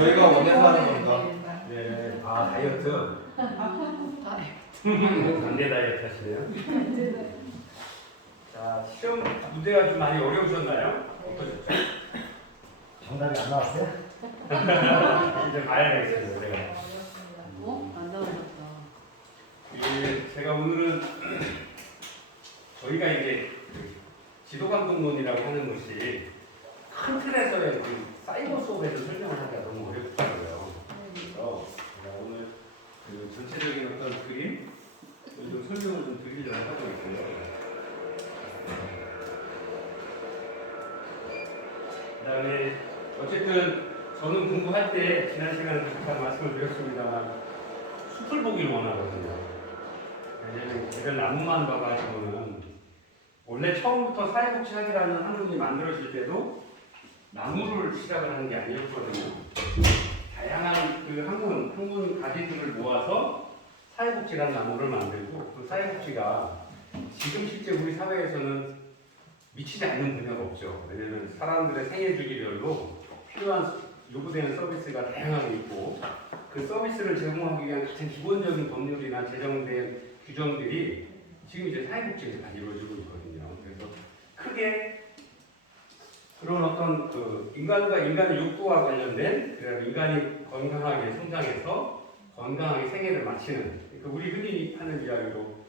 저희가 원해서 하는 겁니다. 네. 아, 다이어트. 반대 다이어트 하시네요. 자, 시험 문제가 좀 많이 어려우셨나요? 어떠셨죠? 정답이 안 나왔어요? 이제 봐야 되겠어요, 내가. 안 나오셨다. 제가 오늘은 저희가 이제 지도감독론이라고 하는 것이 큰 틀에서의 그 사이버 수업에서 설명을 하기가 너무 어렵더라고요. 그래서 제가 오늘 그 전체적인 어떤 그림, 좀 설명을 좀 드리려고 하고 있고요. 그 다음에 어쨌든 저는 공부할 때 지난 시간에 잠깐 말씀을 드렸습니다만 숲을 보기를 원하거든요. 왜냐면 제가 나무만 봐가지고는 원래 처음부터 사회복지학이라는 학문이 만들어질 때도 나무를 시작을 하는 게 아니었거든요. 다양한 그 학문 가지들을 모아서 사회복지라는 나무를 만들고 그 사회복지가 지금 실제 우리 사회에서는 미치지 않는 분야가 없죠. 왜냐하면 사람들의 생애 주기별로 필요한 요구되는 서비스가 다양하게 있고 그 서비스를 제공하기 위한 가장 기본적인 법률이나 제정된 규정들이 지금 이제 사회복지에서 다 이루어지고 있거든요. 그래서 크게 그런 어떤 그 인간과 인간의 욕구와 관련된 그래서 인간이 건강하게 성장해서 건강하게 생애를 마치는 그 우리 흔히 하는 이야기로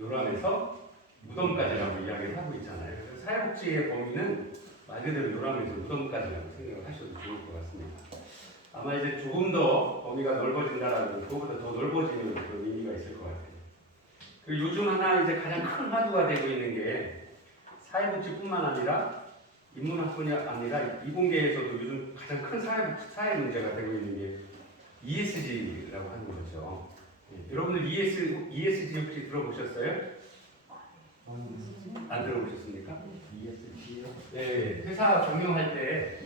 요람에서 무덤까지라고 이야기를 하고 있잖아요. 그래서 사회복지의 범위는 말 그대로 요람에서 무덤까지라고 생각을 하셔도 좋을 것 같습니다. 아마 이제 조금 더 범위가 넓어진다라는 그거보다 더 넓어지는 그런 의미가 있을 것 같아요. 그리고 요즘 하나 이제 가장 큰 화두가 되고 있는 게 사회복지뿐만 아니라 인문학뿐이 아니라 이공계에서도 요즘 가장 큰 사회 문제가 되고 있는 게 ESG라고 하는 거죠. 여러분들 ESG 혹시 들어보셨어요? 안 들어보셨습니까? ESG요? 네, 회사 경영할 때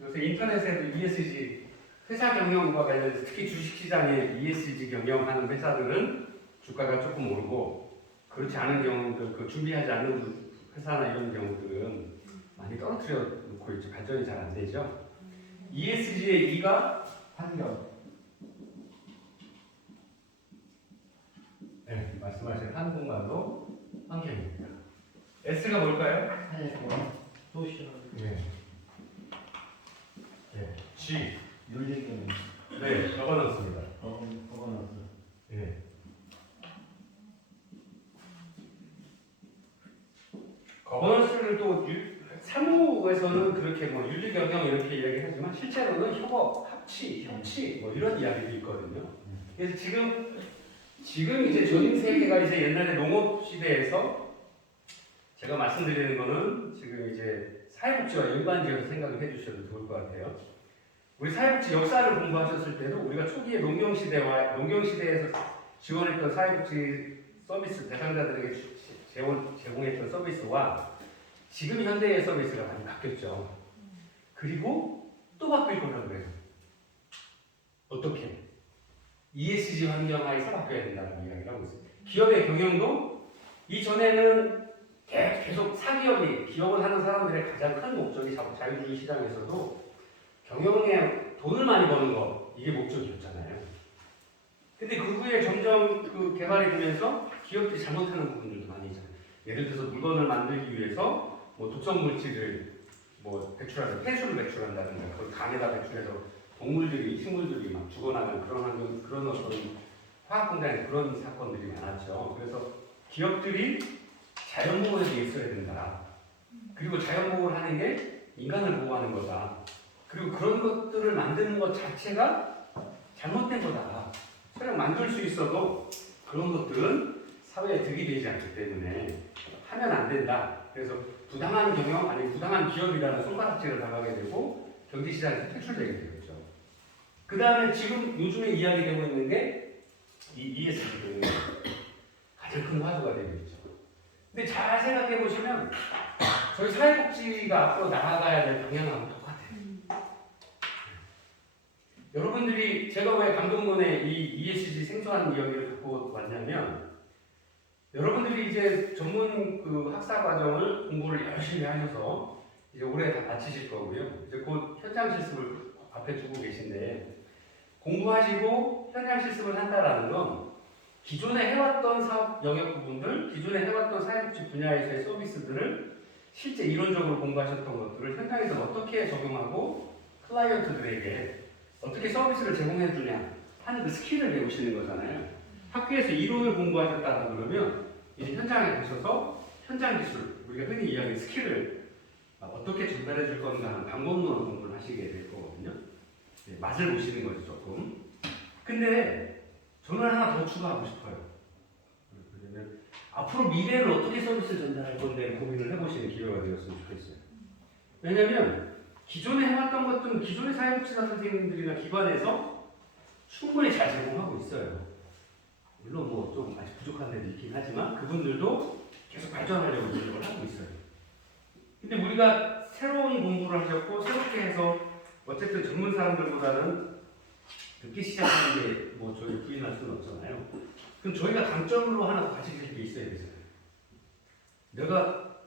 요새 인터넷에도 ESG 회사 경영과 관련해서 특히 주식시장에 ESG 경영하는 회사들은 주가가 조금 오르고 그렇지 않은 경우들 그 준비하지 않는 회사나 이런 경우들은 많이 떨어뜨려 놓고 있죠. 발전이 잘 안 되죠. ESG의 E가 환경. 네, 말씀하신 한국만도 환경입니다. S가 뭘까요? 사회권. 소셜. 네. 네. G. 윤리경. 네, 적어놨습니다. 거버넌스. 네. 거버넌스를 또 사무에서는 그렇게 뭐 윤리 경영 이렇게 이야기하지만 실제로는 협업, 협치 뭐 이런 이야기도 있거든요. 그래서 지금 이제 전 세계가 이제 옛날에 농업 시대에서 제가 말씀드리는 거는 지금 이제 사회복지와 연관지어서 생각을 해주셔도 좋을 것 같아요. 우리 사회복지 역사를 공부하셨을 때도 우리가 초기에 농경시대에서 지원했던 사회복지 서비스 대상자들에게 제공했던 서비스와 지금 현대의 서비스가 많이 바뀌었죠. 그리고 또 바뀔 거라고 그래요. 어떻게? ESG 환경하에서 바뀌어야 된다는 이야기를 하고 있습니다. 기업의 경영도 이전에는 계속 사기업이 기업을 하는 사람들의 가장 큰 목적이 자유주의 시장에서도 경영에 돈을 많이 버는 거 이게 목적이었잖아요. 근데 그 후에 점점 그 개발이 되면서 기업들이 잘못하는 부분들도 많이 있잖아요. 예를 들어서 물건을 만들기 위해서 뭐 독성 물질을 뭐 배출하는 폐수를 배출한다든가 그걸 강에다 배출해서 식물들이 막 죽어나가는 그런 어떤 화학 공장에 그런 사건들이 많았죠. 그래서 기업들이 자연보호에 대해 있어야 된다. 그리고 자연보호를 하는 게 인간을 보호하는 거다. 그리고 그런 것들을 만드는 것 자체가 잘못된 거다. 설령 만들 수 있어도 그런 것들은 사회에 득이 되지 않기 때문에 하면 안 된다. 그래서 부당한 경영 아니 부당한 기업이라는 손가락질을 당하게 되고 경제시장에서 퇴출되게 되겠죠. 그 다음에 지금 요즘에 이야기되고 있는 게 이 ESG 가장 큰 화두가 되고 있죠. 근데 잘 생각해 보시면 저희 사회복지가 앞으로 나아가야 될 방향하고 똑같아요. 여러분들이 제가 왜 감독론에 이 ESG 생소한 이야기를 갖고 왔냐면 여러분들이 이제 전문 그 학사 과정을 공부를 열심히 하셔서 이제 올해 다 마치실 거고요. 이제 곧 현장 실습을 앞에 두고 계신데 공부하시고 현장 실습을 한다라는 건 기존에 해왔던 사업 영역 부분들, 기존에 해왔던 사회복지 분야에서의 서비스들을 실제 이론적으로 공부하셨던 것들을 현장에서 어떻게 적용하고 클라이언트들에게 어떻게 서비스를 제공해 주냐 하는 그 스킬을 배우시는 거잖아요. 학교에서 이론을 공부하셨다 그러면 이제 현장에 가셔서 현장 기술, 우리가 흔히 이야기하는 스킬을 어떻게 전달해 줄 건가 하는 방법론을 공부를 하시게 될 거거든요. 네, 맛을 보시는 거죠, 조금. 근데 저는 하나 더 추가하고 싶어요. 왜냐면 앞으로 미래를 어떻게 서비스를 전달할 건데 고민을 해보시는 기회가 되었으면 좋겠어요. 왜냐면 기존에 해왔던 것들은 기존의 사회복지사 선생님들이나 기관에서 충분히 잘 제공하고 있어요. 물론 뭐 좀 아직 부족한 데도 있긴 하지만 그분들도 계속 발전하려고 노력을 하고 있어요. 근데 우리가 새로운 공부를 하셨고 새롭게 해서 어쨌든 전문 사람들보다는 늦게 시작하는 게 뭐 저희 부인할 수는 없잖아요. 그럼 저희가 강점으로 하나 더 가지실 게 있어야 되잖아요. 내가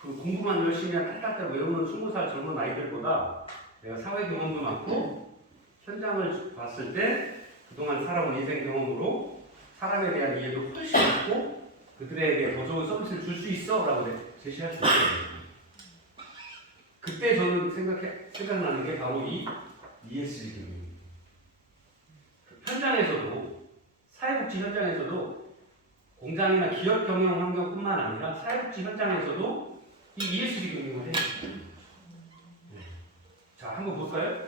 그 공부만 열심히 한 딸딸딸 외우는 20살 젊은 아이들보다 내가 사회 경험도 많고 현장을 봤을 때 그동안 살아온 인생 경험으로 사람에 대한 이해도 훨씬 있고 그들에게 더 좋은 서비스를 줄 수 있어 라고 제시할 수 있어요. 그때 저는 생각나는 게 바로 이 ESG 교육입니다. 현장에서도 사회복지 현장에서도 공장이나 기업 경영 환경뿐만 아니라 사회복지 현장에서도 이 ESG 교육을 해요. 자, 한번 볼까요?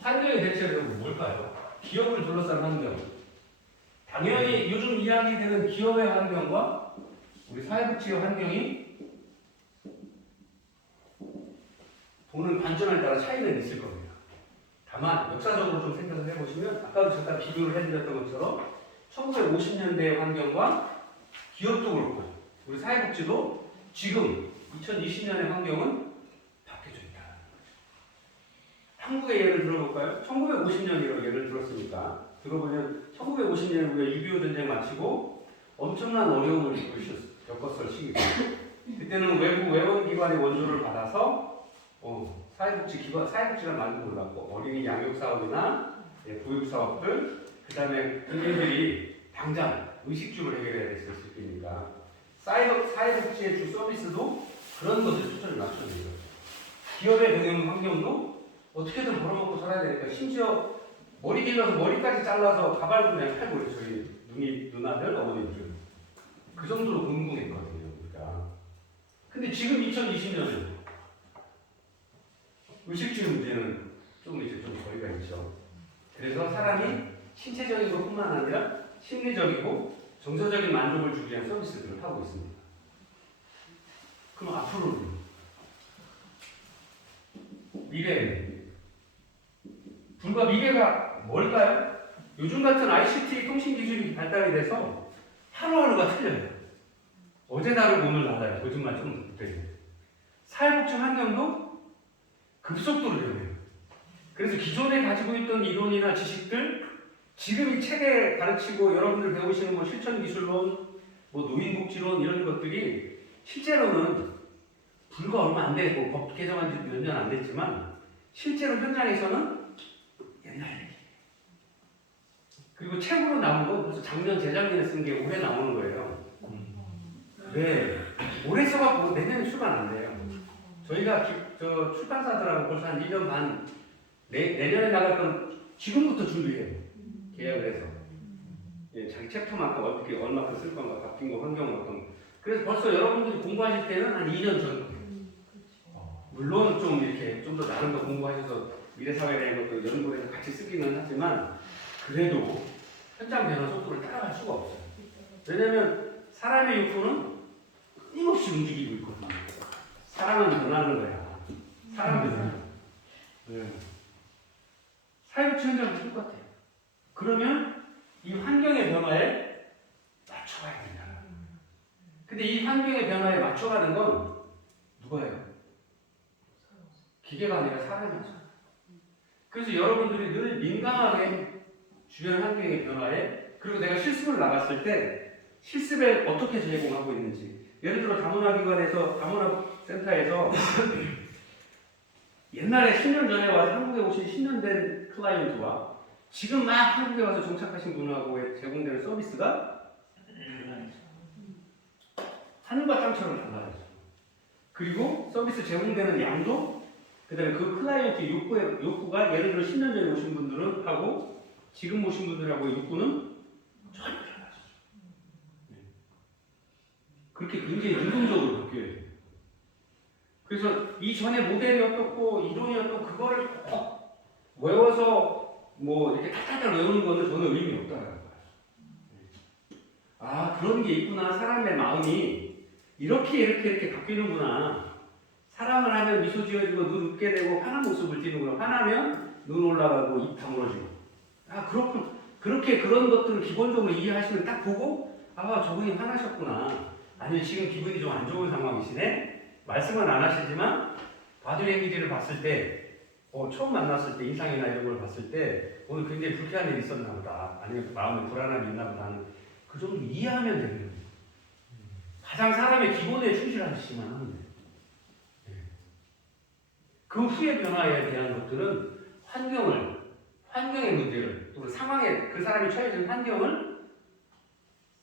환경의 대체는 뭘까요? 기업을 둘러싼 환경. 당연히 요즘 이야기되는 기업의 환경과 우리 사회복지의 환경이 보는 관점에 따라 차이는 있을 겁니다. 다만 역사적으로 좀 생각을 해보시면 아까도 잠깐 비교를 해드렸던 것처럼 1950년대의 환경과 기업도 그렇고 우리 사회복지도 지금 2020년의 환경은 바뀌어져 있다. 한국의 예를 들어볼까요? 1950년이라고 예를 들었으니까 들어보면 1950년에 우리가 6.25 전쟁 마치고 엄청난 어려움을 겪었을 시기고 그때는 외부 외원기관의 원조를 받아서 사회복지란 말도 몰랐고 어린이 양육 사업이나 보육 사업들 그 다음에 국민들이 당장 의식주를 해결해야 됐을 때니까 사회복지의 주 서비스도 그런 것에 초점을 맞춰야 돼요. 기업의 경영 환경도 어떻게든 벌어먹고 살아야 되니까 심지어 머리 길러서 머리까지 잘라서 가발 그냥 팔고 그래요. 저희 누나들 어머니들 그 정도로 궁금했거든요. 그러니까 근데 지금 2020년은 의식주의 문제는 좀 거리가 있죠. 그래서 사람이 신체적인 것뿐만 아니라 심리적이고 정서적인 만족을 주기 위한 서비스들을 하고 있습니다. 그럼 앞으로는 미래는 불과 미래가 뭘까요? 요즘 같은 ICT 통신 기술이 발달이 돼서 하루하루가 틀려요. 어제 다르고 오늘 달라요. 거짓말 좀 못해요. 사회복지 환경도 급속도로 변해요. 그래서 기존에 가지고 있던 이론이나 지식들 지금 이 책에 가르치고 여러분들 배우시는 뭐 실천기술론, 뭐 노인복지론 이런 것들이 실제로는 불과 얼마 안 되고 법 개정한 지 몇 년 안 됐지만 실제로 현장에서는 옛날 얘기. 그리고 책으로 나온 건 벌써 작년, 재작년에 쓴 게 올해 나오는 거예요. 왜? 올해 써갖고 내년에 출간 안 돼요. 저희가 출판사들하고 벌써 한 1년 반 내년에 나갈 건 지금부터 준비해요. 계약을 해서. 예, 자기 챕터만큼 어떻게 얼마큼 쓸 건가 바뀐 거 환경은 어떤 그래서 벌써 여러분들이 공부하실 때는 한 2년 전 물론 좀 이렇게 좀 더 나름 더 공부하셔서 미래사회에 대한 것도 연구해서 같이 쓰기는 하지만 그래도 현장 변화 속도를 따라갈 수가 없어요. 왜냐면 사람의 육구는 끊임없이 움직이고 있거든요. 사람은 변하는 거야. 사람들은. 네. 사회복지 현장도 똑같아요. 그러면 이 환경의 변화에 맞춰가야 된다. 근데 이 환경의 변화에 맞춰가는 건 누가요? 기계가 아니라 사람이죠. 그래서 여러분들이 늘 민감하게 주변 환경의 변화에 그리고 내가 실습을 나갔을 때 실습에 어떻게 제공하고 있는지 예를 들어 다문화기관에서 다문화센터에서 옛날에 10년 전에 와서 한국에 오신 10년 된 클라이언트와 지금 막 한국에 와서 정착하신 분하고 제공되는 서비스가 하늘과 땅처럼 달라요. 그리고 서비스 제공되는 양도 그다음에 그 클라이언트 욕구가 예를 들어 10년 전에 오신 분들은 하고 지금 오신 분들하고의 욕구는 전혀 달라요. 그렇게 굉장히 능동적으로 바뀌어야 돼요. 그래서 이전에 모델이 어떻고 이론이 어떻고 그거를 꼭 외워서 뭐 이렇게 탁탁탁 외우는 거는 저는 의미 없다고 봐요. 아 그런 게 있구나. 사람의 마음이 이렇게 바뀌는구나. 사랑을 하면 미소 지어지고 눈 웃게 되고 환한 모습을 띠는구나. 화나면 눈 올라가고 입 다물어지고. 아 그렇군. 그렇게 그런 것들을 기본적으로 이해하시면 딱 보고 아 저분이 화나셨구나. 아니면 지금 기분이 좀 안 좋은 상황이시네. 말씀은 안 하시지만 바디랭귀지를 봤을 때 처음 만났을 때 인상이나 이런 걸 봤을 때 오늘 굉장히 불쾌한 일이 있었나 보다. 아니면 마음에 불안함이 있나 보다 하는 그 정도 이해하면 되는 거예요. 가장 사람의 기본에 충실하시만 하면 돼요. 그 후의 변화에 대한 것들은 환경의 문제를 또는 상황에 그 사람이 처해진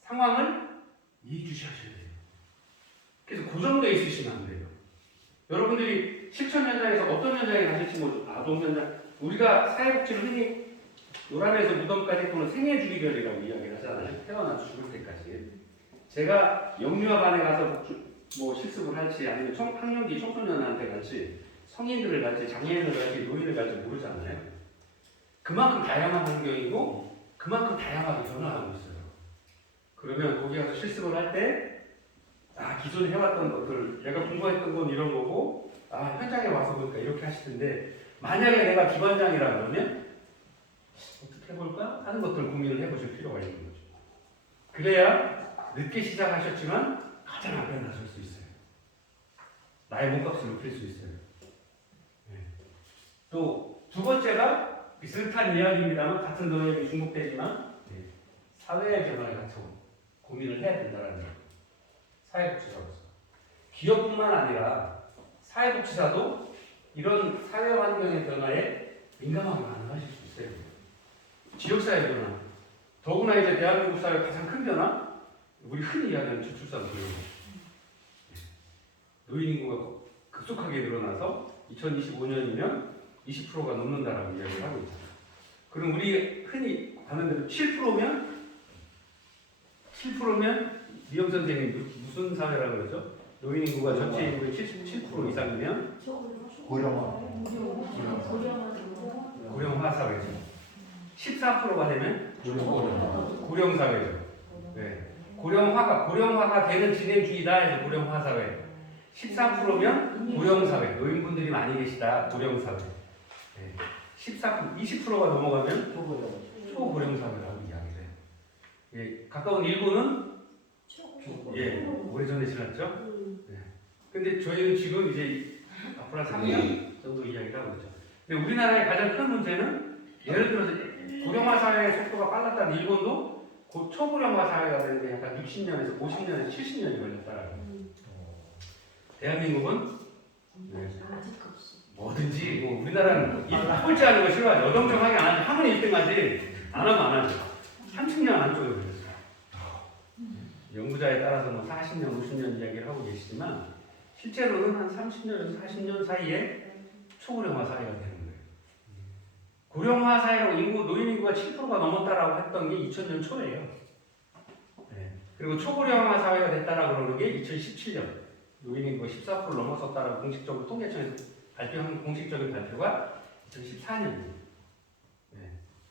상황을 이해주셔야 돼요. 그래서 고정되어 있으시면 안 돼요. 여러분들이 실천 현장에서 어떤 현장에 가실지 모르죠. 아동 현장. 우리가 사회복지를 흔히 노란에서 무덤까지 또는 생애주기별이라고 이야기를 하잖아요. 태어나서 죽을 때까지. 제가 영유아반에 가서 뭐 실습을 할지 아니면 학령기 청소년한테 갈지 성인들을 갈지 장애인을 갈지 노인을 갈지 모르잖아요. 그만큼 다양한 환경이고 그만큼 다양하게 변화하고 있어요. 그러면 거기 가서 실습을 할 때 기존에 해왔던 것들 내가 공부했던 건 이런 거고 현장에 와서 보니까 이렇게 하시던데 만약에 내가 기관장이라 그러면 어떻게 해볼까 하는 것들을 고민을 해보실 필요가 있는 거죠. 그래야 늦게 시작하셨지만 가장 앞에 나설 수 있어요. 나의 몸값을 높일 수 있어요. 또 두 번째가 비슷한 이야기입니다만 같은 노예에 중복되지만 사회의 변화에 같이 고민을 해야 된다는 거예요. 사회복지사로서 기업뿐만 아니라 사회복지사도 이런 사회 환경의 변화에 민감하게 반응하실 수 있어요. 지역사회 변화, 더구나 이제 대한민국 사회 가장 큰 변화, 우리 흔히 이야기하는 저출산 고령, 노인 인구가 급속하게 늘어나서 2025년이면 20%가 넘는다라고 이야기를 하고 있잖아요. 그럼 우리 흔히 하는 대로 7%면 미영 선생님 무슨 사회라고 그러죠? 노인 인구가 전체 인구의 77% 이상이면 고령화 사회죠. 14%가 되면 고령 사회죠. 고령화가 되는 진행 중이다 해서 고령화 사회. 13%면 고령 사회. 노인분들이 많이 계시다. 고령 사회. 20%가 넘어가면 초고령 사회라고 이야기를 해요. 가까운 일부는 오래전에 지났죠. 근데 저희는 지금 이제 앞으로 한 3년 정도 이야기를 하고 있죠. 근데 우리나라의 가장 큰 문제는 예를 들어서 고령화 사회의 속도가 빨랐다는 일본도 초고령화 사회가 되는데 약간 60년에서 50년에서 70년이 걸렸다라는 거예요. 대한민국은 뭐든지 우리나라는 꼴찌 하는 거 싫어하죠. 어정쩡하게 안 하죠. 하면 1등 하지 안 하면 안 하죠. 30년 안쪽에 걸렸어요. 연구자에 따라서 40년, 50년 이야기를 하고 계시지만 실제로는 한 30년에서 40년 사이에 초고령화 사회가 되는 거예요. 고령화 사회로 노인 인구가 7%가 넘었다라고 했던 게 2000년 초예요. 그리고 초고령화 사회가 됐다라고 그러는 게 2017년. 노인 인구가 14%를 넘었었다라고 공식적으로 통계청에서 발표한 공식적인 발표가 2014년이에요.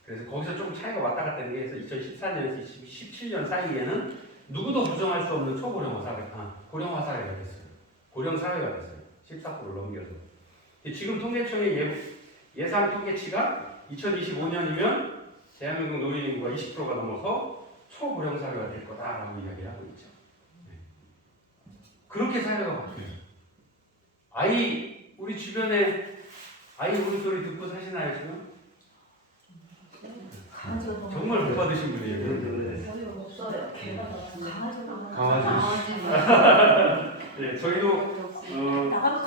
그래서 거기서 조금 차이가 왔다 갔다 하는 게 해서 2014년에서 2017년 사이에는 누구도 부정할 수 없는 초고령화 사회, 고령화 사회가 됐어요. 고령 사회가 됐어요. 14%를 넘겨서. 지금 통계청의 예상 통계치가 2025년이면 대한민국 노인 인구가 20%가 넘어서 초고령 사회가 될 거다라고 이야기를 하고 있죠. 그렇게 사회가 바뀌어요. 우리 주변에 아이 울음소리 듣고 사시나요 지금? 정말 못 받으신 분이에요. 없어요. 강아지. 저희도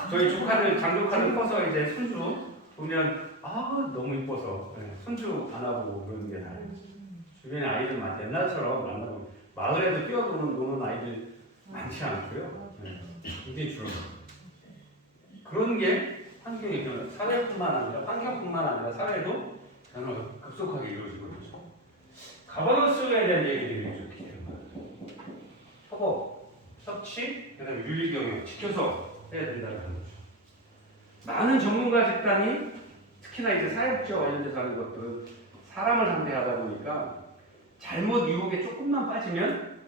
저희 조카들 장조카들 커서 이제 손주 보면 너무 이뻐서 손주 안아보고 그러는 게 다예요. 주변에 아이들 많 옛날처럼 만나고 마을에도 뛰어노는 아이들 많지 않고요. 굉장히 줄어들어요. 그런 게 환경의 변화, 사회뿐만 아니라 환경뿐만 아니라 사회도 변화가 급속하게 이루어지고 있죠. 가버넌스에 대한 얘기들이 이렇게 되는 거죠. 협업, 협치, 그다음에 윤리 경영 지켜서 해야 된다는 거죠. 많은 전문가 집단이 특히나 이제 사회복지와 관련돼서 하는 것들은 사람을 상대하다 보니까 잘못 유혹에 조금만 빠지면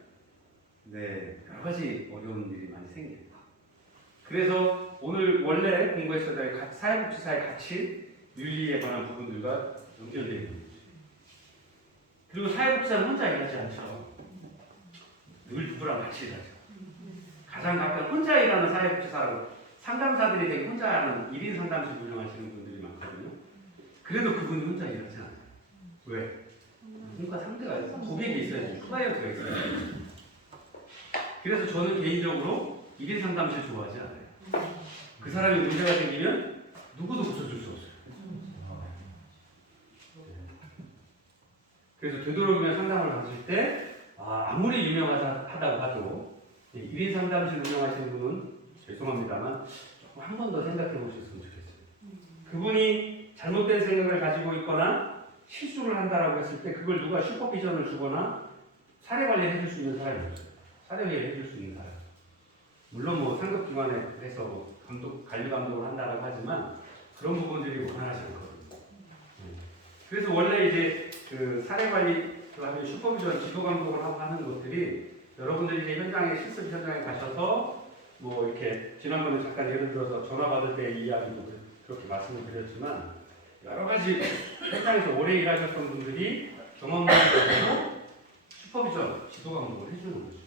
여러 가지 어려운 일이 많이 생깁니다. 그래서 오늘 원래 공부했어야 될 사회복지사의 가치, 윤리에 관한 부분들과 연결되어 있는 거죠. 그리고 사회복지사는 혼자 일하지 않죠. 늘 누구랑 같이 일하죠. 가장 가끔 혼자 일하는 사회복지사라고 상담사들이 되게 혼자 하는 1인 상담실 운영하시는 분들이 많거든요. 그래도 그분이 혼자 일하지 않아요. 왜? 뭔가 상대가 있어요. 고객이 있어야지. 클라이언트가 있어야지. 그래서 저는 개인적으로 1인 상담실 좋아하지 않아요. 그 사람이 문제가 생기면 누구도 고쳐줄 수 없어요. 그래서 되도록이면 상담을 받을 때 아무리 유명하다고 하도 1인 상담실 운영하시는 분은 죄송합니다만 조금 한 번 더 생각해 보셨으면 좋겠어요. 그분이 잘못된 생각을 가지고 있거나 실수를 한다라고 했을 때 그걸 누가 슈퍼비전을 주거나 사례 관리를 해줄 수 있는 사람이 없어요. 사례 관리를 해줄 수 있는 사람. 물론 뭐 상급기관에서 관리 감독을 한다라고 하지만 그런 부분들이 원활하지 않거든요. 그래서 원래 이제 그 사례 관리 그다음에 슈퍼비전 지도 감독을 하고 하는 것들이 여러분들이 이제 현장에 실습 현장에 가셔서 뭐 이렇게 지난번에 잠깐 예를 들어서 전화 받을 때 이야기도 그렇게 말씀을 드렸지만 여러 가지 현장에서 오래 일하셨던 분들이 경험을 가지고 슈퍼비전 지도 감독을 해주는 거죠.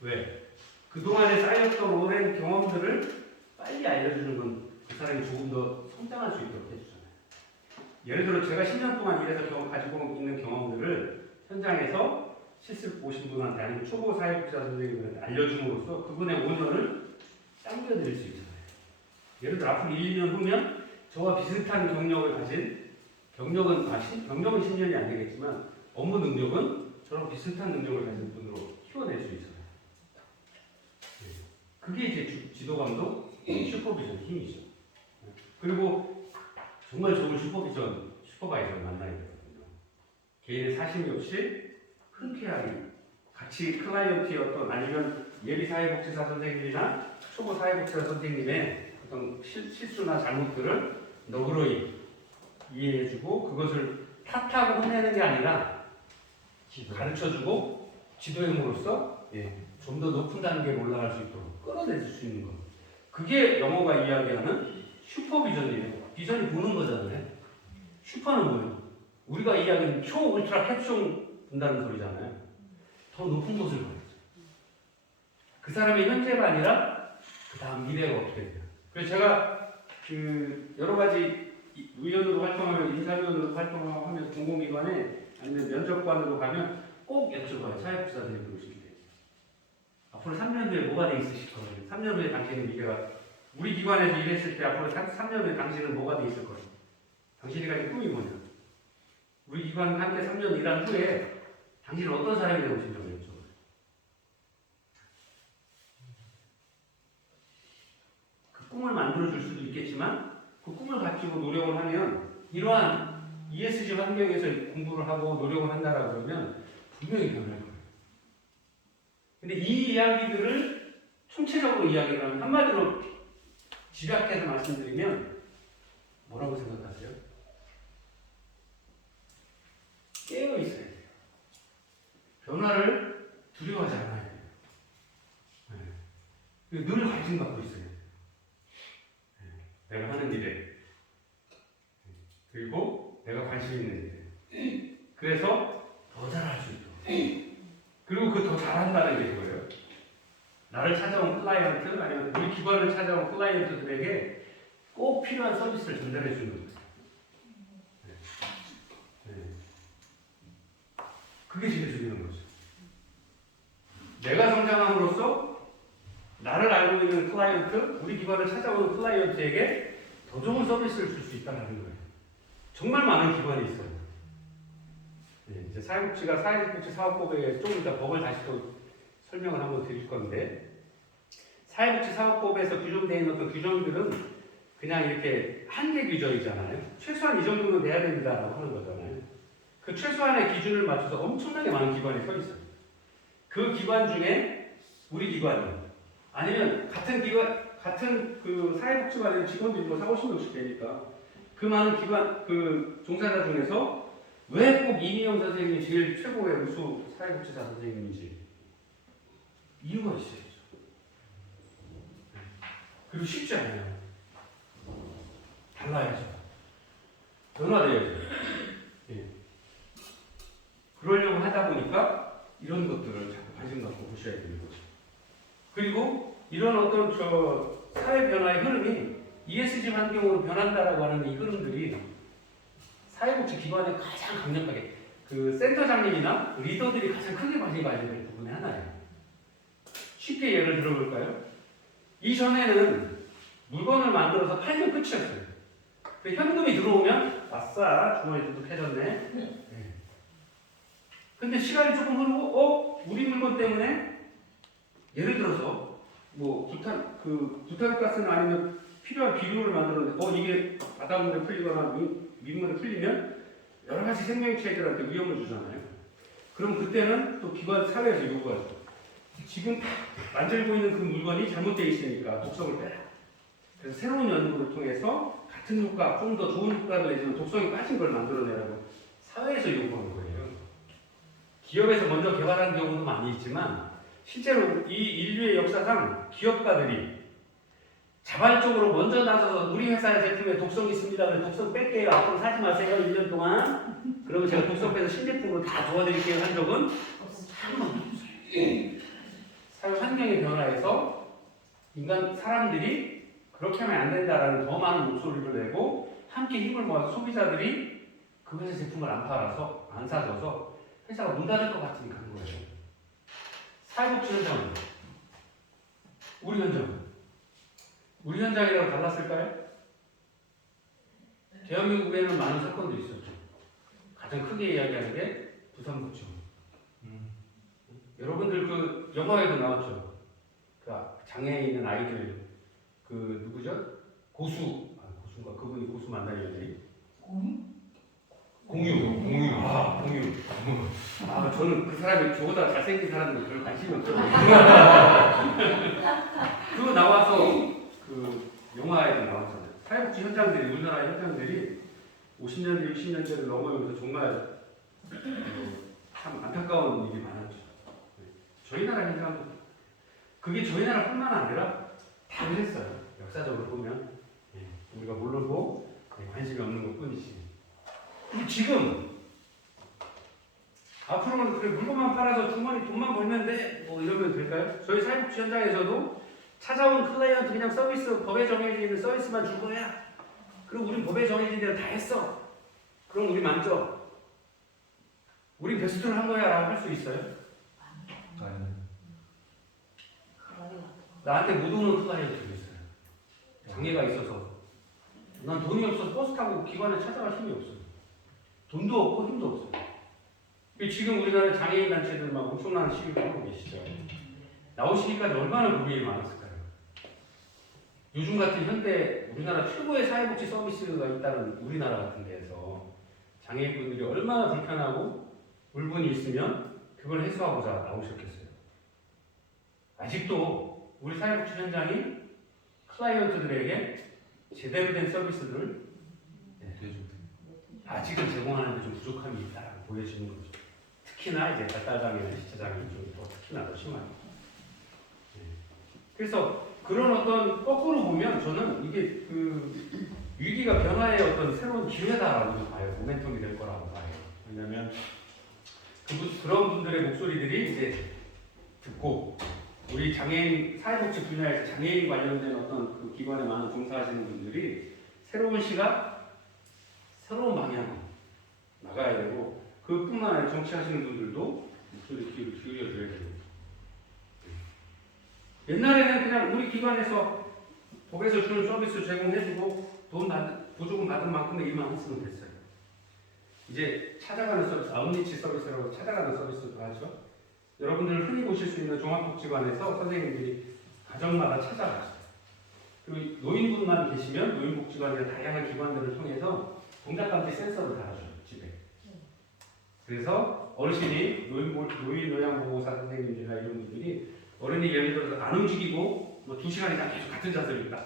왜? 그동안에 쌓였던 오랜 경험들을 빨리 알려주는 건 그 사람이 조금 더 성장할 수 있도록 해주잖아요. 예를 들어 제가 10년 동안 일해서 가지고 있는 경험들을 현장에서 실습 오신 분한테 아니면 초보 사회복지사 선생님한테 알려줌으로써 그분의 5년을 당겨드릴 수 있잖아요. 예를 들어 앞으로 1, 2년 후면 저와 비슷한 경력을 가진 경력은 10년이 안 되겠지만 업무 능력은 저랑 비슷한 능력을 가진 분으로 키워낼 수 있잖아요. 그게 이제 지도감독 슈퍼비전 힘이죠. 그리고 정말 좋은 슈퍼바이저를 만나야 되거든요. 개인의 사심이 없이 흔쾌하게 같이 클라이언트의 어떤 아니면 예비 사회복지사 선생님이나 초보 사회복지사 선생님의 어떤 실수나 잘못들을 너그러이 이해해주고 그것을 탓하고 혼내는 게 아니라 가르쳐주고 지도행으로써 좀 더 높은 단계로 올라갈 수 있도록 끌어내줄 수 있는 것. 그게 영어가 이야기하는 슈퍼비전이에요. 비전이 보는 거잖아요. 슈퍼는 뭐예요? 우리가 이야기하는 초 울트라 캡숑 본다는 소리잖아요. 더 높은 곳을 가야죠. 그 사람의 현재가 아니라 그 다음 미래가 어떻게 돼요. 그래서 제가 그 여러 가지 의원으로 활동하며 인사위원으로 활동하면서 공공기관에 아니면 면접관으로 가면 꼭 여쭤봐요. 사회복지사들이 그러실 때. 앞으로 3년 후에 뭐가 돼 있으실 거예요? 3년 후에 당신은 미래가 우리 기관에서 일했을 때 앞으로 3년 후에 당신은 뭐가 돼 있을 거예요? 당신이 가진 꿈이 뭐냐? 우리 기관 함께 3년 일한 후에 당신은 어떤 사람이 되고 싶냐고 여쭤봐요. 그 꿈을 만들어줄 수도 있겠지만 그 꿈을 가지고 노력을 하면 이러한 ESG 환경에서 공부를 하고 노력을 한다라고 그러면 분명히 변할 거예요. 근데 이 이야기들을 총체적으로 이야기를 하면 한마디로 집약해서 말씀드리면 뭐라고 생각하세요? 깨어 있어야 돼요. 변화를 두려워하지 않아야 돼요. 늘 관심 갖고 있어야 돼요. 내가 하는 일에 그리고 내가 관심 있는 일에 그래서 더 잘할 수 있도록 그리고 그 더 잘한다는 게 뭐예요? 나를 찾아온 클라이언트 아니면 우리 기관을 찾아온 클라이언트들에게 꼭 필요한 서비스를 전달해 주는 거예요. 그게 제일 중요한 거죠. 내가 성장함으로써 나를 알고 있는 클라이언트, 우리 기관을 찾아오는 클라이언트에게 더 좋은 서비스를 줄 수 있다는 거예요. 정말 많은 기관이 있어요. 네, 이제 사회복지가 사회복지사업법에 조금 이따 법을 다시 또 설명을 한번 드릴 건데, 사회복지사업법에서 규정되어 있는 어떤 규정들은 그냥 이렇게 한계 규정이잖아요. 최소한 이 정도는 돼야 된다라고 하는 거잖아요. 그 최소한의 기준을 맞춰서 엄청나게 많은 기관이 서 있어요. 그 기관 중에 우리 기관이 아니면 같은 기관, 같은 그 사회복지관의 직원들이 뭐 40~50명씩 되니까 그 많은 기관, 그 종사자 중에서 왜 꼭 이미영 선생님이 제일 최고의 우수 사회복지사 선생님인지 이유가 있어야죠. 그리고 쉽지 않아요. 달라야죠. 변화돼야죠. 예. 그러려고 하다 보니까 이런 것들을 자꾸 관심 갖고 보셔야 되는 거죠. 그리고 이런 어떤 사회 변화의 흐름이 ESG 환경으로 변한다라고 하는 이 흐름들이 사회복지 기관에 가장 강력하게 그 센터장님이나 리더들이 가장 크게 관심 가져야 될 부분의 하나예요. 쉽게 예를 들어볼까요? 이전에는 물건을 만들어서 팔면 끝이었어요. 현금이 들어오면 아싸 주머니 두둑해졌네. 네. 근데 시간이 조금 흐르고 우리 물건 때문에 예를 들어서 뭐 부탄가스는 아니면 필요한 비료를 만들었는데 이게 바닷물에 풀리거나 민물에 풀리면 여러 가지 생명체들한테 위험을 주잖아요. 그럼 그때는 또 기관 사회에서 요구하죠. 지금 만들고 있는 그 물건이 잘못되어 있으니까 독성을 빼라. 그래서 새로운 연구를 통해서 같은 효과, 좀 더 좋은 효과를 내지만 독성이 빠진 걸 만들어내라고 사회에서 요구하는 거예요. 기업에서 먼저 개발한 경우도 많이 있지만 실제로 이 인류의 역사상 기업가들이 자발적으로 먼저 나서서 우리 회사의 제품에 독성이 있습니다. 그래서 독성 뺄게요. 앞으로 사지 마세요. 1년 동안. 그러면 제가 독성 빼서 신제품으로 다 도와드릴게요. 한 적은 한 번도 없어요. 사회 환경의 변화에서 사람들이 그렇게 하면 안 된다라는 더 많은 목소리를 내고 함께 힘을 모아서 소비자들이 그 회사 제품을 안 팔아서 안 사줘서 회사가 문 닫을 것 같으니까 한 거예요. 사회복지 현장은 우리 현장이라고 달랐을까요? 대한민국에는 많은 사건도 있었죠. 가장 크게 이야기하는 게 부산복지원. 여러분들 그 영화에도 나왔죠. 그 장애에 있는 아이들 누구죠? 고수인가 그분이 고수 만나려니. 공유. 저는 그 사람이 저보다 잘생긴 사람들 별로 관심이 없거든요. 그거 나와서 그 영화에도 나왔잖아요. 사회복지 현장들이 우리나라 현장들이 50년대, 60년대를 넘어오면서 정말 참 안타까운 일이 많았죠. 저희 나라 현장도 그게 저희 나라뿐만 아니라 다 그랬어요. 역사적으로 보면 우리가 모르고 관심이 없는 것뿐이지. 지금 앞으로는 그래 물건만 팔아서 주머니 돈만 벌면 돼 뭐 이러면 될까요? 저희 사회복지 현장에서도 찾아온 클라이언트 그냥 서비스 법에 정해져 있는 서비스만 줄 거야. 그리고 우린 법에 정해진 대로 다 했어. 그럼 우리 만족. 우리 베스트를 한 거야 라고 할 수 있어요? 나한테 못 오는 클라이언트도 있어요. 장애가 있어서 난 돈이 없어서 버스 타고 기관에 찾아갈 힘이 없어요. 돈도 없고 힘도 없어요. 지금 우리나라 장애인 단체들 막 엄청난 시위를 하고 계시죠. 나오시기까지 얼마나 고민이 많았을까요? 요즘 같은 현대 우리나라 최고의 사회복지 서비스가 있다는 우리나라 같은 데에서 장애인분들이 얼마나 불편하고 울분이 있으면 그걸 해소하고자 나오셨겠어요. 아직도 우리 사회복지 현장이 클라이언트들에게 제대로 된 서비스를 아직은 제공하는 데 좀 부족함이 있다고 보여지는 거죠. 특히나 이제 발달장애나 지체장애 쪽이 더 특히나 더 심하죠. 그래서 그런 어떤 거꾸로 보면 저는 이게 그 위기가 변화의 어떤 새로운 기회다라고 봐요. 모멘텀이 될 거라고 봐요. 왜냐하면 그런 분들의 목소리들이 이제 듣고 우리 장애인 사회복지 분야에서 장애인 관련된 어떤 그 기관에 많은 종사하시는 분들이 새로운 시각, 새로운 방향 나가야 되고 그뿐만 아니라 정치하시는 분들도 목소리 기울여줘야 되고 옛날에는 그냥 우리 기관에서 법에서 주는 서비스 제공해주고 보조금 받은 만큼의 일만 했으면 됐어요. 이제 찾아가는 서비스, 아웃리치 서비스라고 찾아가는 서비스도 하죠. 여러분들 흔히 보실 수 있는 종합복지관에서 선생님들이 가정마다 찾아가죠. 그리고 노인분만 계시면 노인복지관이나 다양한 기관들을 통해서 동작감지 센서를 달아줘요, 집에. 그래서 어르신이 노인 요양보호사 선생님들이나 이런 분들이 어른이 예를 들어서 안 움직이고 뭐 2시간 이상 계속 같은 자세로 있다.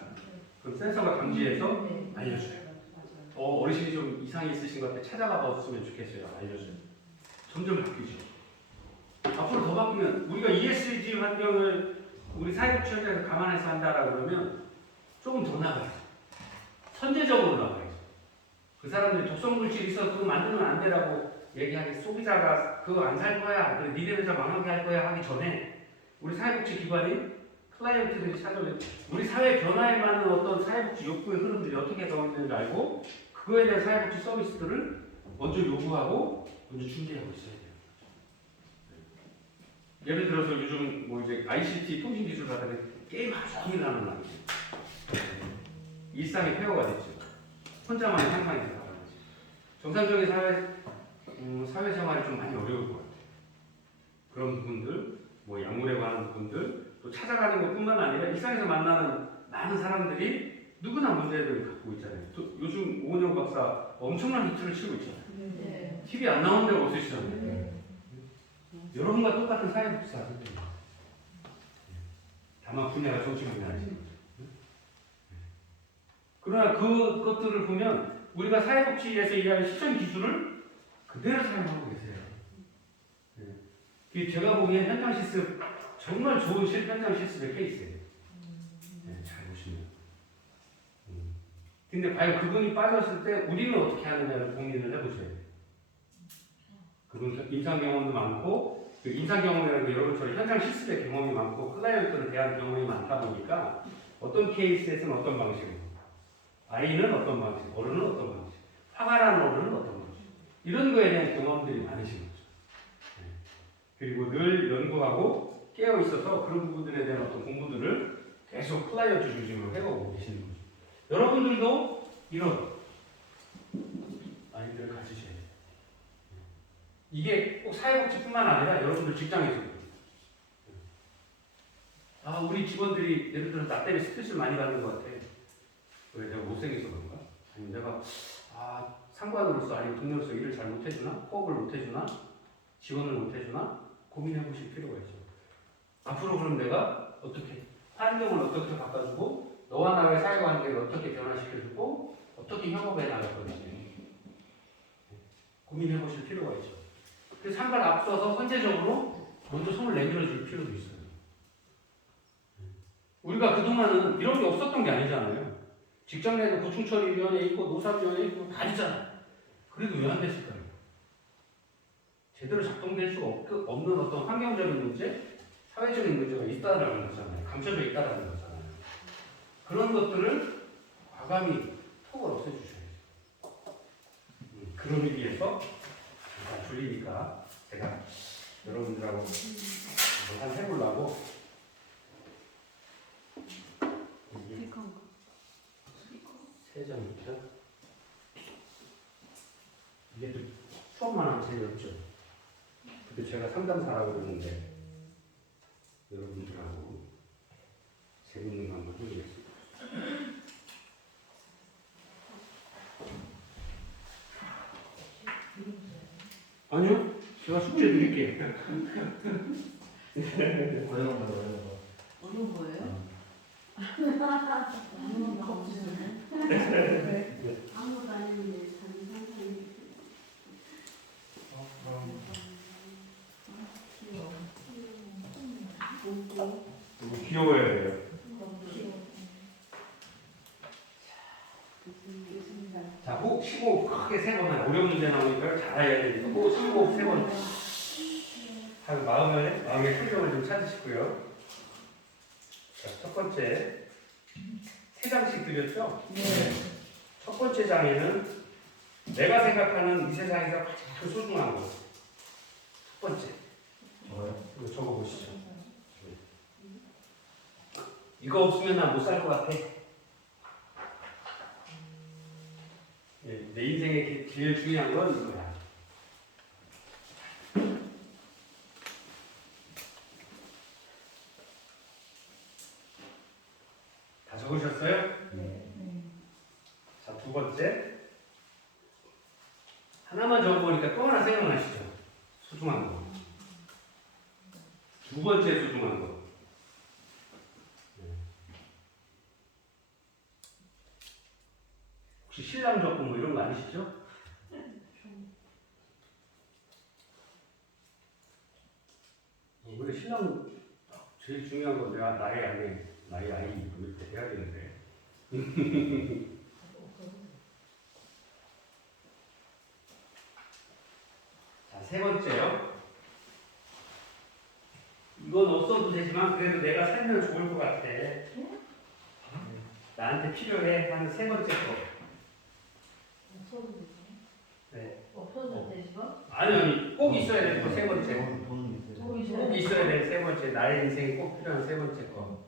그럼 센서가 감지해서 알려줘요. 어르신이 좀 이상이 있으신 것 같아 찾아가 봤으면 좋겠어요. 알려줘요. 점점 바뀌죠. 앞으로 더 바뀌면 우리가 ESG 환경을 우리 사회복지 현장에서 감안해서 한다라고 그러면 조금 더 나가요. 선제적으로 나가요. 그 사람들이 독성물질이 있어서 그거 만들면 안 되라고 얘기하기, 소비자가 그거 안 살 거야, 그래 니네 회사 망하게 할 거야 하기 전에 우리 사회복지 기관이 클라이언트들이 찾아오면 우리 사회 변화에 맞는 어떤 사회복지 욕구의 흐름들이 어떻게 정해지는지 알고 그거에 대한 사회복지 서비스들을 먼저 요구하고 먼저 준비하고 있어야 돼요. 예를 들어서 요즘 뭐 이제 ICT 통신기술 가다가 게임 하루 종일 하는 날 일상의 폐허가 됐죠. 혼자만의 상상이 들어가는 거지. 정상적인 사회생활이 좀 많이 어려울 것 같아요. 그런 분들, 뭐 약물에 관한 분들, 또 찾아가는 것뿐만 아니라 일상에서 만나는 많은 사람들이 누구나 문제들을 갖고 있잖아요. 또 요즘 오은영 박사 엄청난 히트를 치고 있잖아요. 네. TV 안 나오는 데가 없으시잖아요. 여러분과 똑같은 사회복지사 선생님. 다만 분야가 정치관이 아니죠. 그러나 그것들을 보면 우리가 사회복지에서 일하는 시청 기술을 그대로 사용하고 계세요. 제가 보기엔 현장 실습 정말 좋은 현장 실습의 케이스예요. 잘 보시면. 근데 과연 그분이 빠졌을 때 우리는 어떻게 하느냐를 고민을 해보셔야 돼요. 그분 임상 경험도 많고 그 임상 경험이라는 게 여러분처럼 현장 실습의 경험이 많고 클라이언트를 대한 경험이 많다 보니까 어떤 케이스에서는 어떤 방식으로 아이는 어떤 방식, 어른은 어떤 방식, 화가 나는 어른은 어떤 방식 이런 거에 대한 경험들이 많으신 거죠. 그리고 늘 연구하고 깨어 있어서 그런 부분들에 대한 어떤 공부들을 계속 클라이언트 중심으로 해오고 계시는 거죠. 여러분들도 이런 아이들을 가지셔야 돼요. 이게 꼭 사회복지뿐만 아니라 여러분들 직장에서도. 우리 직원들이 예를 들어서 나 때문에 스트레스를 많이 받는 것 같아. 왜 내가 못생겨서 그런가? 아니면 내가 상관으로서 아니면 동료로서 일을 잘 못해주나? 호흡을 못해주나? 지원을 못해주나? 고민해보실 필요가 있죠. 앞으로 그럼 내가 어떻게 환경을 어떻게 바꿔주고 너와 나의 사회관계를 어떻게 변화시켜주고 어떻게 협업해 나갈 건지 고민해보실 필요가 있죠. 그래서 한 발 앞서서 선제적으로 먼저 손을 내밀어 줄 필요도 있어요. 우리가 그동안은 이런 게 없었던 게 아니잖아요. 직장 내에도 고충처리위원회 있고 노사위원회 있고 다 있잖아요. 그래도 왜 안 됐을까요? 제대로 작동될 수가 없는 어떤 환경적인 문제, 사회적인 문제가 있다라는 거잖아요. 감춰져 있다라는 거잖아요. 그런 것들을 과감히 톡을 없애주셔야죠. 그런 의미에서 잠깐 졸리니까 제가 여러분들하고 한번 해보려고 세 장 있죠? 이게 또 수업만 하면 재미없죠? 근데 제가 상담사라고 그러는데 여러분들하고 재밌는 거 한번 해보겠습니다. 아니요, 제가 숙제 드릴게요. 어려운 거 어려운 거. 어려운 거예요? 아무것도 아닌데 귀여워야 돼요. 자, 호흡, 심호흡 크게 3번. 어려운 문제 나오니까 잘해야 되니까 호흡, 심호흡 3번. 하고 마음의 표정을 좀 찾으시고요. 자, 첫 번째 3장씩 드렸죠? 네. 첫 번째 장에는 내가 생각하는 이 세상에서 가장 소중한 것. 첫 번째. 이거 적어보시죠. 이거 없으면 난 못 살 것 같아. 중요한 건 이거야. 다 적으셨어요? 자, 두 번째. 하나만 적어보니까 또 하나 생각나시죠? 소중한 거. 두 번째 소중한 거. 혹시 신랑 적고 뭐 이런 거 아니시죠? 원래 신랑은 제일 중요한 건 내가 나의 아내, 나의 아이 이렇게 해야 되는데. 자, 세 번째요. 이건 없어도 되지만 그래도 내가 살면 좋을 것 같아. 나한테 필요해 하는 세 번째 거. 없어도 되지. 네. 없어도 되지만? 아니 꼭 있어야 되는 거 세 번째. 돈 있어요. 꼭 있어야 되는 세 번째. 나의 인생에 꼭 필요한 세 번째 거.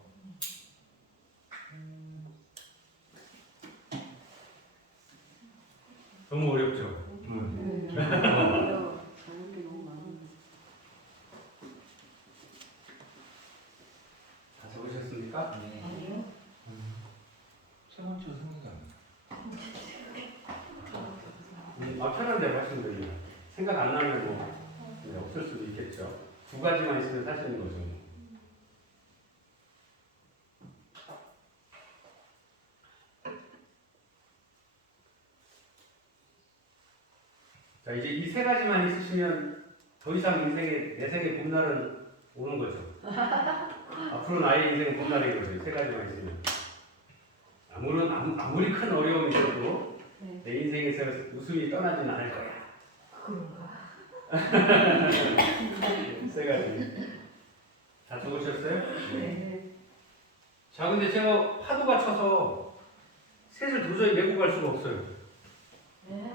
너무 어렵죠? 좋은 게 너무 많아. 다 적으셨습니까? 네. 아니요. 세 번째 생각이 안 나. 편한 대로 하시면 됩니다. 생각 안 나면 뭐 네, 없을 수도 있겠죠. 두 가지만 있으면 사시는 거죠. 자, 이제 이 세 가지만 있으시면 더 이상 인생에 내 생의 봄날은 오는 거죠. 앞으로 나의 인생은 봄날인 거죠. 이 세 가지만 있으면. 아무리 큰 어려움이 있어도 네. 내 인생에서 웃음이 떠나지는 않을 거야. 그런가? 세 가지. 다 적으셨어요? 네. 자, 근데 제가 파도가 쳐서 셋을 도저히 메고 갈 수가 없어요. 네.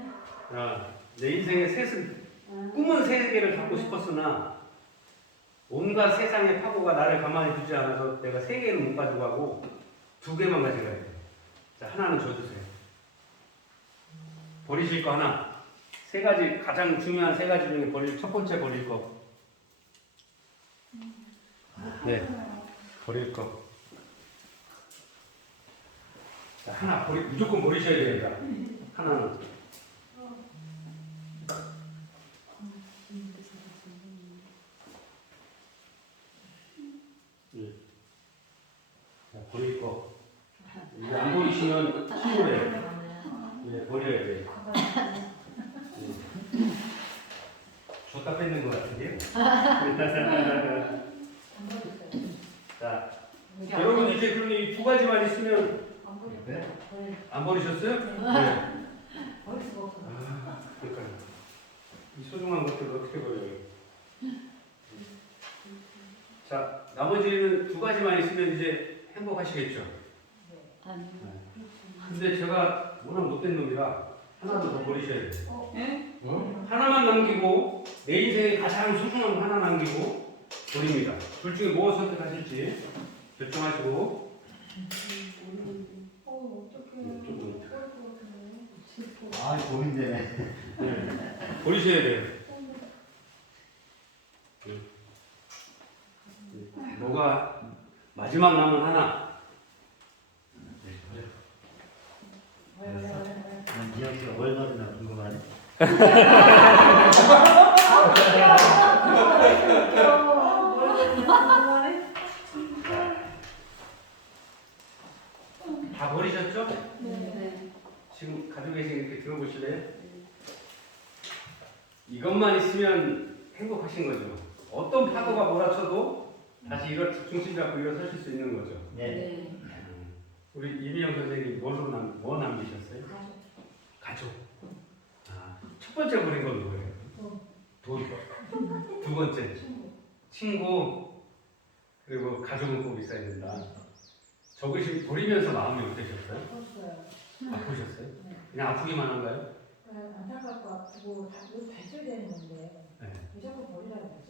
야, 내 인생의 꿈은 세 개를 갖고 싶었으나 온갖 세상의 파도가 나를 가만히 두지 않아서 내가 세 개를 못 가져가고 두 개만 가져가야 돼요. 자, 하나는 줘주세요. 버리실 거 하나. 세 가지, 가장 중요한 세 가지 중에 첫 번째 버릴 거. 네, 버릴 거. 자, 하나 무조건 버리셔야 됩니다. 하나는. 자, 버릴 거. 이제 안 버리시면 신고해요. 네, 버려야 돼요. 줬다 뺏는 것 같은데요? 자, 여러분 이제 그럼 이 두 가지만 있으면 안 버려. 네? 안 버리셨어요? 네. 버릴 수가 없어. 그러니까요. 이 소중한 것들을 어떻게 버려요? 자, 나머지는 두 가지만 있으면 이제 행복하시겠죠? 아니요. 근데 제가 워낙 못된 놈이라 하나도 더 버리셔야 돼요. 어? 하나만 남기고 내 인생에 가장 소중한 거 하나 남기고 버립니다. 둘 중에 뭐 선택하실지 결정하시고. 조금. 아, 고민되네. 네. 버리셔야 돼요. 뭐가 마지막 남은 하나. 난 기영 씨가 얼마나 궁금하네. 다 버리셨죠? 네. 지금 가지고 계신 이렇게 들어보실래요? 이것만 있으면 행복하신 거죠. 어떤 파도가 몰아쳐도 다시 중심 잡고 일어서실 수 있는 거죠. 네. 우리 이미영 선생님 뭐 남기셨어요? 가족. 아, 첫 번째 버린 건 뭐예요? 돈. 두 번째 친구. 그리고 가족은 꼭 있어야 된다. 버리면서 마음이 어떠셨어요? 아프셨어요? 그냥 아프기만 한가요? 안타깝고 아프고 다 됐어야 되는 건데 네. 왜 자꾸 버리라고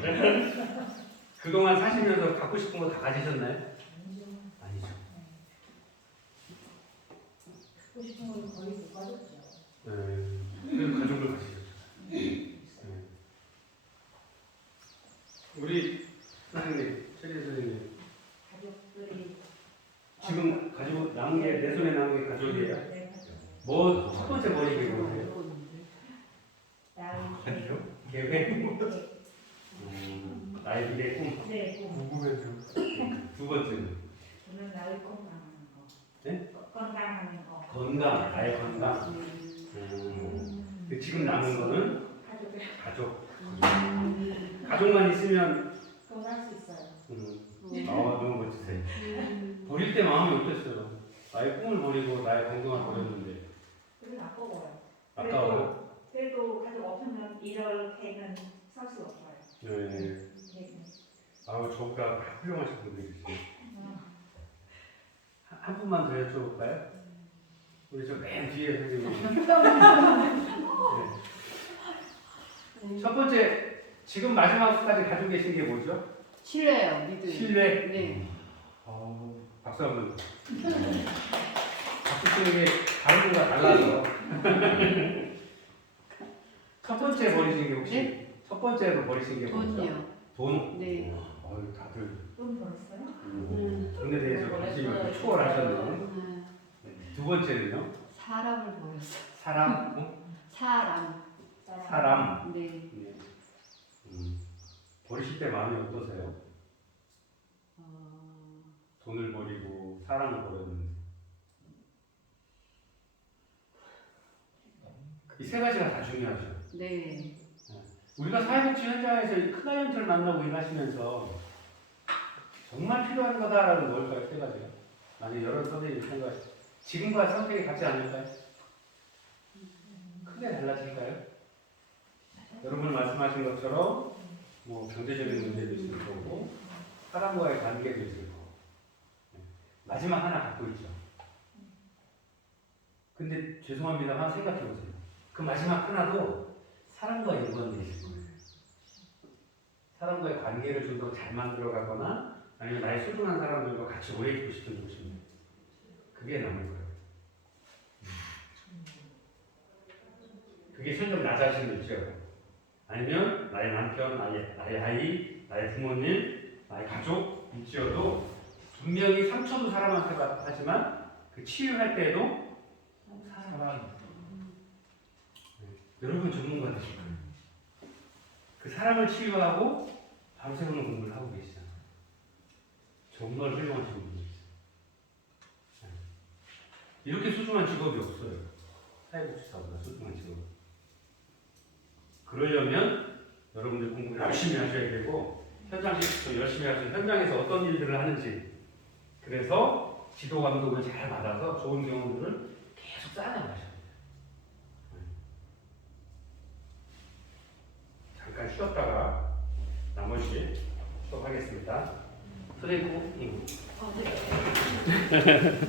그러지? 그동안 사시면서 갖고 싶은 거 다 가지셨나요? 아니죠. 아니죠. 갖고 싶은 걸 거의 못 가졌죠. 네. 우리 선생님, 최진 선생님. 가족들이 지금 가지고 남은 게 내 손에 남은 게 가족이에요. 네, 뭐 첫 번째 버린 게 뭐예요? 나의 계획. 나의 미래 꿈. 네, 꿈. 두 번째는 저는 나의 건강하는 거. 네? 건강하는 거. 건강, 나의 건강. 지금 남은 거는 가족들 가족. 가족만 있으면 건강할 수 있어요. 너무 멋지세요. 버릴 때 마음이 어땠어요? 나의 꿈을 버리고 나의 건강을 버렸는데 그건 아까워요. 아까워요? 그래도 가족 없으면 이렇게는 살 수 없어요. 네. 네. 저보다 훌륭하신 분들이 계세요. 한 분만 더 여쭤볼까요? 우리 저 맨 뒤에 선생님. 네. 첫 번째, 지금 마지막 수까지 가지고 계신 게 뭐죠? 신뢰요, 믿음. 신뢰. 네. 박수 한번. 박수 치는 게 다른 분과 달라서. 첫 번째 버리신 게 혹시? 네? 첫 번째로 버리신 게 뭐죠? 돈이요. 돈? 네. 다들 돈 벌었어요? 돈에 대해서 관심이 추월하셨네요. 두 번째는요? 사람을 버렸어. 사람? 사람. 사람. 네. 네. 버리실 때 마음이 어떠세요? 돈을 버리고 사람을 버렸는데 이 세 가지가 다 중요하죠. 네. 우리가 사회복지 현장에서 이 클라이언트를 만나고 일하시면서 정말 필요한 거다라는 뭘까요? 세 가지가. 아니 여러 선생님 생각 지금과 성격이 같지 않을까요? 크게 달라질까요? 여러분 말씀하신 것처럼 뭐 경제적인 문제도 있을 거고 사람과의 관계도 있을 거고 마지막 하나 갖고 있죠. 근데 죄송합니다만 생각해 보세요. 그 마지막 하나도 사람과 연관되어 있을 거예요. 사람과의 관계를 좀 더 잘 만들어가거나 아니면 나의 소중한 사람들과 같이 오래 있고 싶은 욕심. 그게 남을 거예요. 그게 설령 나 자신일지어도 아니면 나의 남편, 나의 아이, 나의 부모님, 나의 가족일지어도 분명히 상처도 사람한테 하지만 그 치유할 때에도 사람. 여러분 전문가 되실 거예요. 그 사람을 치유하고 바로 세우는 공부를 하고 계시잖아요. 정말 훌륭하신 분이세요. 이렇게 소중한 직업이 없어요. 사회복지사보다 소중한 직업. 그러려면 여러분들 공부를 열심히 하셔야 되고 현장에서 열심히 하셔서 현장에서 어떤 일들을 하는지 그래서 지도 감독을 잘 받아서 좋은 경험들을 계속 쌓아나가셔야 돼요. 잠깐 쉬었다가 나머지 수업하겠습니다. 선생님, 네.